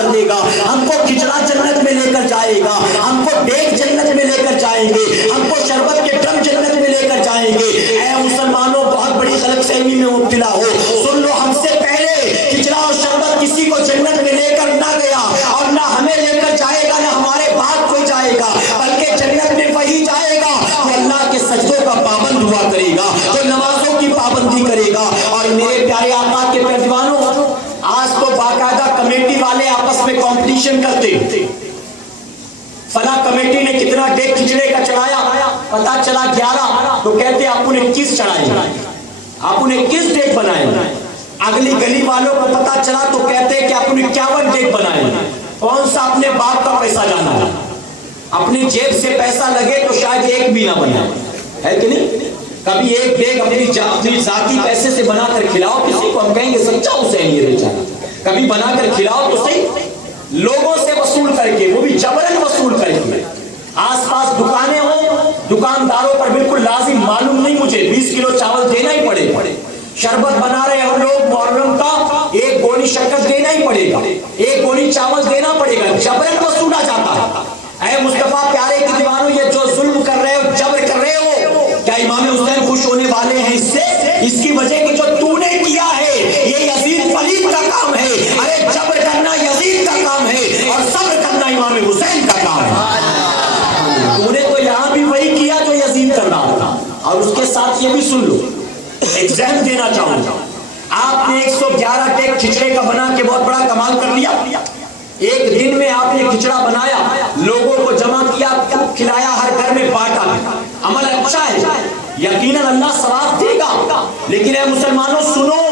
کر دے گا, ہم کو کھچڑا جنت میں لے کر جائے گا, ہم کو دیگ جنت میں لے کر جائیں گے, ہم کو شربت کے ڈرم جنت میں لے کر جائیں گے. اے مسلمانوں, بہت بڑی غلط فہمی میں مبتلا ہو, سن لو, ہم سے پہلے کھچڑا اور شربت کسی کو جنت میں لے کر نہ گیا, اور نہ ہمیں لے کر جائے گا, نہ ہمارے بعد کوئی جائے گا, بلکہ جنت میں وہی جائے گا جو اللہ کے سجدوں کا پابند ہوا کرے گا, جو نمازوں کی پابندی کرے گا. اور میرے پیارے آقا کے پیروانوں, آج تو باقاعدہ کمیٹی والے آپس میں کمپٹیشن کرتے, فلاں کمیٹی نے کتنا ڈیگ کھچڑے کا چڑھایا, پتا چلا 11, تو کہتے آپ نے 21 چڑھائے, آپ نے 21 ڈیگ بنائے. اگلی گلی والوں کو پتا چلا تو کہتے کہ آپ نے 51 ڈیگ بنائے. کون سا اپنے باپ کا پیسہ جانا ہے, اپنی جیب سے پیسہ لگے تو شاید ایک بھی نہ بنائے, ہے کہ نہیں؟ کبھی ایک ڈیگ اپنی ذاتی پیسے سے بنا کر کھلاؤ کسی کو, ہم کہیں گے سچا حسین یہ بیچارہ, کبھی بنا کر کھلاؤ تو صحیح, لوگوں سے وصول کر کے, وہ بھی جبرن وصول کر کے. آس پاس دکانیں ہوں, دکانداروں پر بالکل لازم معلوم نہیں مجھے 20 کلو چاول دینا ہی پڑے, شربت بنا رہے ہم لوگ محرم کا, ایک گولی شکر دینا ہی پڑے گا, ایک گولی چاول دینا پڑے گا, جبرن وصولا جاتا ہے. اے مصطفیٰ پیارے کے دیوانوں, یہ جو ظلم کر رہے ہو, جبر کر رہے ہو, کیا امام حسین خوش ہونے والے ہیں اس سے؟ اس کی وجہ کہ جو تو نے کیا ہے یہ یزید پلید کا کام ہے. ارے جبر کرنا یزید کا کام ہے, اور صبر کرنا امام حسین کا کام ہے. تو نے تو یہاں بھی وہی کیا جو یزید کر رہا تھا. اور اس کے ساتھ یہ بھی سن لو, ایگزام دینا چاہوں گا, آپ نے 111 ڈیگ کھچڑے کا بنا کے بہت بڑا کمال کر لیا. ایک دن میں آپ نے کھچڑا بنایا, لوگوں کو جمع کیا, کھلایا, ہر گھر میں بانٹا. عمل اچھا ہے, یقیناً اللہ ثواب دے گا. لیکن اے مسلمانوں سنو,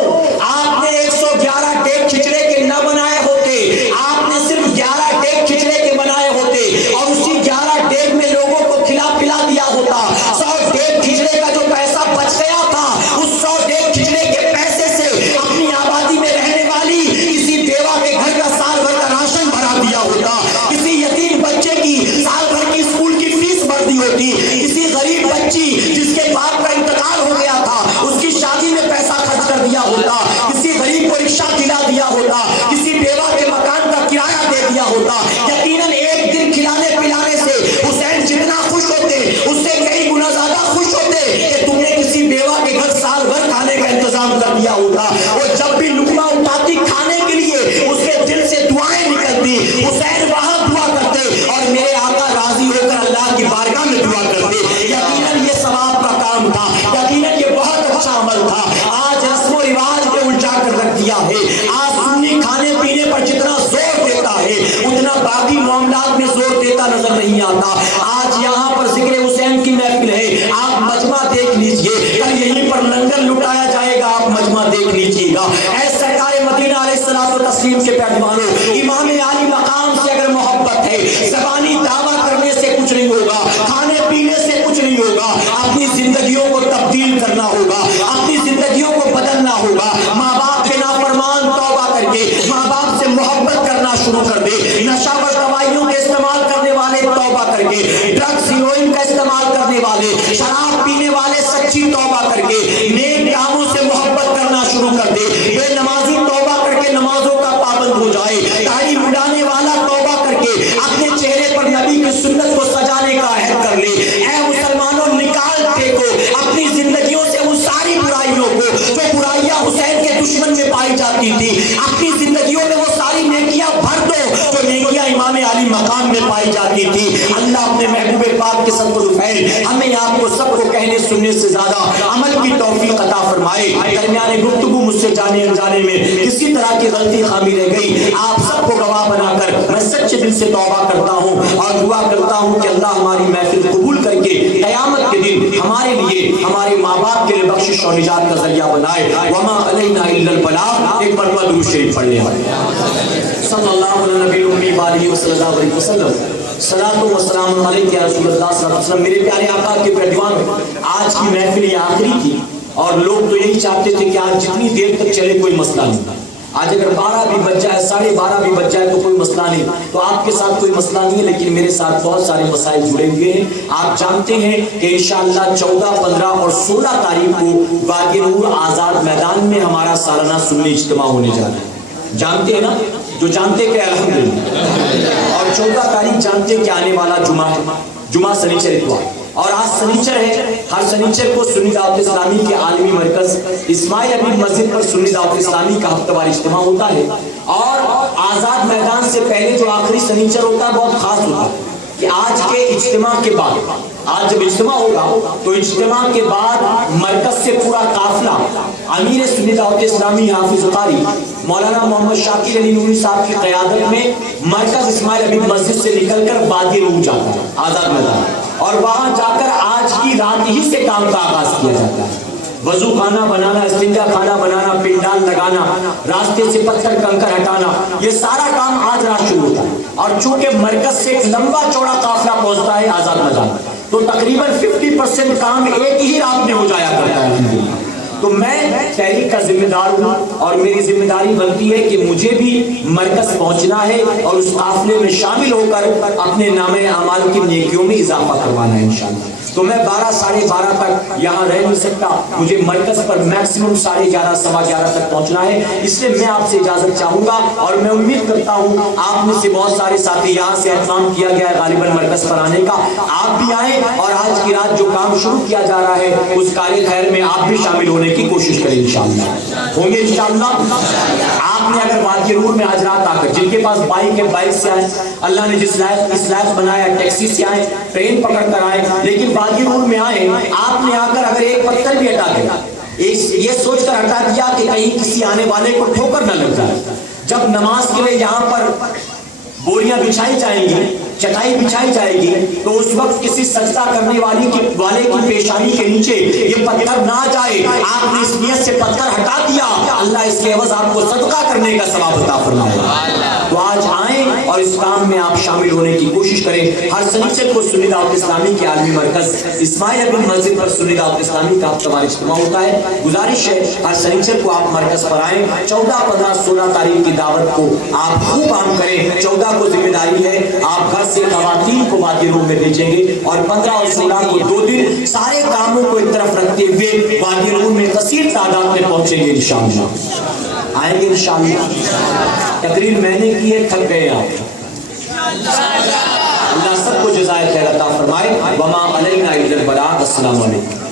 آپ نے 111 ڈیگ کھچڑے کے نہ بنائے ہوتے, آپ نے صرف 11 ڈیگ کھچڑے کے بنائے ہوتے, اور اسی 11 ڈیگ میں لوگوں کو کھلا پلا دیا ہوتا. 100 ڈیگ کھچڑے کا جو پیسہ بچ گیا تھا, اس 100 ڈیگ کھچڑے کے پیسے سے اپنی آبادی میں رہنے والی کسی بیوہ کے گھر کا سال بھر کا راشن بھرا دیا ہوتا, کسی یتیم بچے کی سال بھر کی اسکول کی فیس بھر دی ہوتی, کسی غریب بچی جس کے باپ کا انتقال ہو گیا تھا اس کی شادی میں پیسہ خرچ کر دیا ہوتا, کسی غریب کو رکشہ دلا دیا ہوتا, کسی بیوہ کے مکان کا کرایہ دے دیا ہوتا. یقیناً ایک دن کھلانے پلانے سے حسین جتنا خوش ہوتے, اس سے کئی گنا زیادہ خوش ہوتے کہ تم نے کسی بیوہ کے گھر سال بھر کھانے کا انتظام کر دیا ہوتا. اور جب بھی لقمہ اٹھاتی کھانے کے لیے اس کے دل سے دعائیں نکلتی, حسین وہاں دعا کرتے اور میرے آقا راضی ہو کر اللہ کی بارگاہ میں دعا کرتے. یقیناً یہ ثواب کا کام تھا, یقیناً یہ بہت اچھا عمل تھا. آج رسم و رواج پہ الٹا کر رکھ دیا ہے. آج سنی کھانے پینے پر جتنا زور دیتا ہے اتنا باقی معاملات میں زور دیتا نظر نہیں آتا. آج یہاں پر ذکر حسین کی محفل ہے, آپ مجمع دیکھ لیجئے, کل یہیں پر لنگر لٹایا جائے گا, آپ مجمع دیکھ لیجئے گا. اے سرکار مدینہ علیہ الصلوۃ والتسلیم کے پیروانوں, امام عالی مقام سے اگر محبت ہے, زبانی دعویٰ کرنے سے کچھ نہیں ہوگا, کھانے پینے سے کچھ نہیں ہوگا, اپنی زندگیوں کو تبدیل کرنا ہوگا, اپنی زندگیوں کو بدلنا ہوگا. ماں باپ کے نافرمان توبہ کر کے ماں باپ سے محبت کرنا شروع کر دے, نشہ دوائیوں کے استعمال کرنے والے توبہ کر کے, ڈرگس ہیروئن کا استعمال کرنے والے, شراب پینے والے سچی توبہ کر کے نیک کاموں سے محبت کرنا شروع کر دے. بے نمازی توبہ کر کے نمازوں کا پابند ہو جائے, داڑھی مڈانے والا توبہ کر کے اپنے چہرے پر نبی کی سنت کو سجانے کا عہد کر لے. اے مسلمانوں, نکال دیکھو اپنی زندگیوں سے وہ ساری برائیوں کو جو برائیاں حسین کے دشمن میں پائی جاتی تھی, اپنی زندگیوں میں وہ ساری نیکیاں بھر دو جو نیکیاں امام علی مقام میں پائی جاتی تھی. اللہ اپنے محبوب پاک کے صدقہ الفیل ہمیں آپ کو سب کو کہنے سننے سے زیادہ عمل کی توفیق عطا فرمائے. درمیان گفتگو مجھ سے جانے انجانے میں کسی طرح کی غلطی خامی رہ گئی, آپ سب کو گواہ بنا کر میں سچے دل سے توبہ کرتا ہوں اور دعا کرتا ہوں کہ اللہ ہماری محفل قبول کر کے قیامت کے دن ہمارے لیے, ہمارے ماں باپ کے لیے بخشش اور نجات کا ذریعہ بنائے. وما علینا الا البلاغ. ایک مرتبہ درود شریف پڑھ لیں. صلی اللہ علیہ نبی امی وآلہ صلی اللہ علیہ وسلم. صلاۃ و سلام علیک یا رسول اللہ صلی اللہ علیہ وسلم. میرے پیارے آقا کے پیروان, آج کی محفل یہ آخری تھی اور لوگ تو یہی چاہتے تھے کہ آج جتنی دیر تک چلے کوئی مسئلہ نہیں. آج اگر 12 بھی بج جائے, 12:30 بھی بج جائے تو کوئی مسئلہ نہیں. تو آپ کے ساتھ کوئی مسئلہ نہیں ہے, لیکن میرے ساتھ بہت سارے مسائل جڑے ہوئے ہیں. آپ جانتے ہیں کہ انشاءاللہ 14, 15 اور 16 تاریخ کو وادی نور آزاد میدان میں ہمارا سالانہ سنی اجتماع ہونے جا رہا ہے. جانتے ہیں نا, جو جانتے کہ الحمدللہ، اور 14 تاریخ جانتے کہ آنے والا جمعہ سنیچر اتوار، اور آج سنیچر ہے۔ ہر سنیچر کو سنی دعوت اسلامی کے عالمی مرکز اسماعیل حبیب مسجد پر سنی دعوت اسلامی کا ہفتہ وار اجتماع ہوتا ہے، اور آزاد میدان سے پہلے جو آخری سنیچر ہوتا ہے بہت خاص ہوتا ہے کہ آج کے اجتماع کے بعد، آج جب اجتماع ہوگا تو اجتماع کے بعد مرکز سے پورا قافلہ امیر سنی دعوت اسلامی حافظ قاری مولانا محمد شاکر علی نوری صاحب کی قیادت میں مرکز اسماعیل حبیب مسجد سے نکل کر وادی روم جاتا ہے آزاد میدان، اور وہاں جا کر آج کی رات ہی سے کام کا آغاز کیا جاتا ہے۔ وضو خانہ بنانا، استنجا خانہ بنانا، پنڈال لگانا، راستے سے پتھر کنکر ہٹانا، یہ سارا کام آج رات شروع ہوتا ہے۔ اور چونکہ مرکز سے ایک لمبا چوڑا قافلہ پہنچتا ہے آزاد میدان، تو تقریباً 50% کام ایک ہی رات میں ہو جایا کرتا ہے۔ تو میں تحریک کا ذمہ دار ہوں، اور میری ذمہ داری بنتی ہے کہ مجھے بھی مرکز پہنچنا ہے اور اس قافلے میں شامل ہو کر اپنے نامے اعمال کی نیکیوں میں اضافہ کروانا ہے انشاءاللہ۔ تو میں 12 ساڑھے 12 تک یہاں رہ نہیں سکتا، مجھے مرکز پر میکسیمم 11:30 سوا 11 تک پہنچنا ہے، اس لیے میں آپ سے اجازت چاہوں گا، اور میں امید کرتا ہوں آپ میں سے بہت سارے ساتھی یہاں سے اہتمام کیا گیا ہے غالباً مرکز پر آنے کا، آپ بھی آئیں اور آج کی رات جو کام شروع کیا جا رہا ہے اس کار خیر میں آپ بھی شامل ہونے کی کوشش کریں انشاءاللہ۔ ہوں گے انشاءاللہ؟ آپ نے اگر وادی رور میں آج رات آ کر، جن کے پاس بائک ہے بائک سے آئیں، اللہ نے جس لائق بنایا ٹیکسی سے آئیں، ٹرین پکڑ کر آئیں، لیکن وادی رور میں آئیں، آپ نے آ کر اگر ایک پتھر بھی ہٹا دیا، یہ سوچ کر ہٹا دیا کہ کہیں کسی آنے والے کو ٹھوکر نہ لگ جائے، جب نماز کے لیے یہاں پر بوریاں بچھائی جائیں گی، چٹائی بچھائی جائے گی، تو اس وقت کسی سجدہ کرنے والے کی پیشانی کے نیچے یہ پتھر نہ جائے، آپ نے اس نیت سے پتھر ہٹا دیا، اللہ اس کے عوض آپ کو صدقہ کرنے کا ثواب عطا فرمائے۔ تو آج آئیں اور اس کام میں آپ شامل ہونے کی کوشش کریں۔ ہر سنیچر کو سنی دعوت اسلامی کے عالمی مرکز اسماعیل حبیب مسجد پر سنی دعوت اسلامی کا ہفتہ وار اجتماع ہوتا ہے۔ گزارش ہے ہر سنیچر کو آپ مرکز پر آئیں، 14، 15، 16 تاریخ کی دعوت کو آپ خوب عام کریں۔ 14 کو ذمہ داری ہے آپ گھر سے خواتین کو وادی روم میں بھیجیں گے، اور 15 اور 16 کو 2 دن سارے کاموں کو ایک طرف رکھتے ہوئے وادی روم میں کثیر تعداد میں پہنچیں گے انشاءاللہ۔ آئیں گے انشاءاللہ۔ تقریر میں نے کی ہے، تھک گئے آپ، اللہ سب کو جزائے خیر عطا فرمائے۔ وما علینا الا البلاغ۔ السلام علیکم۔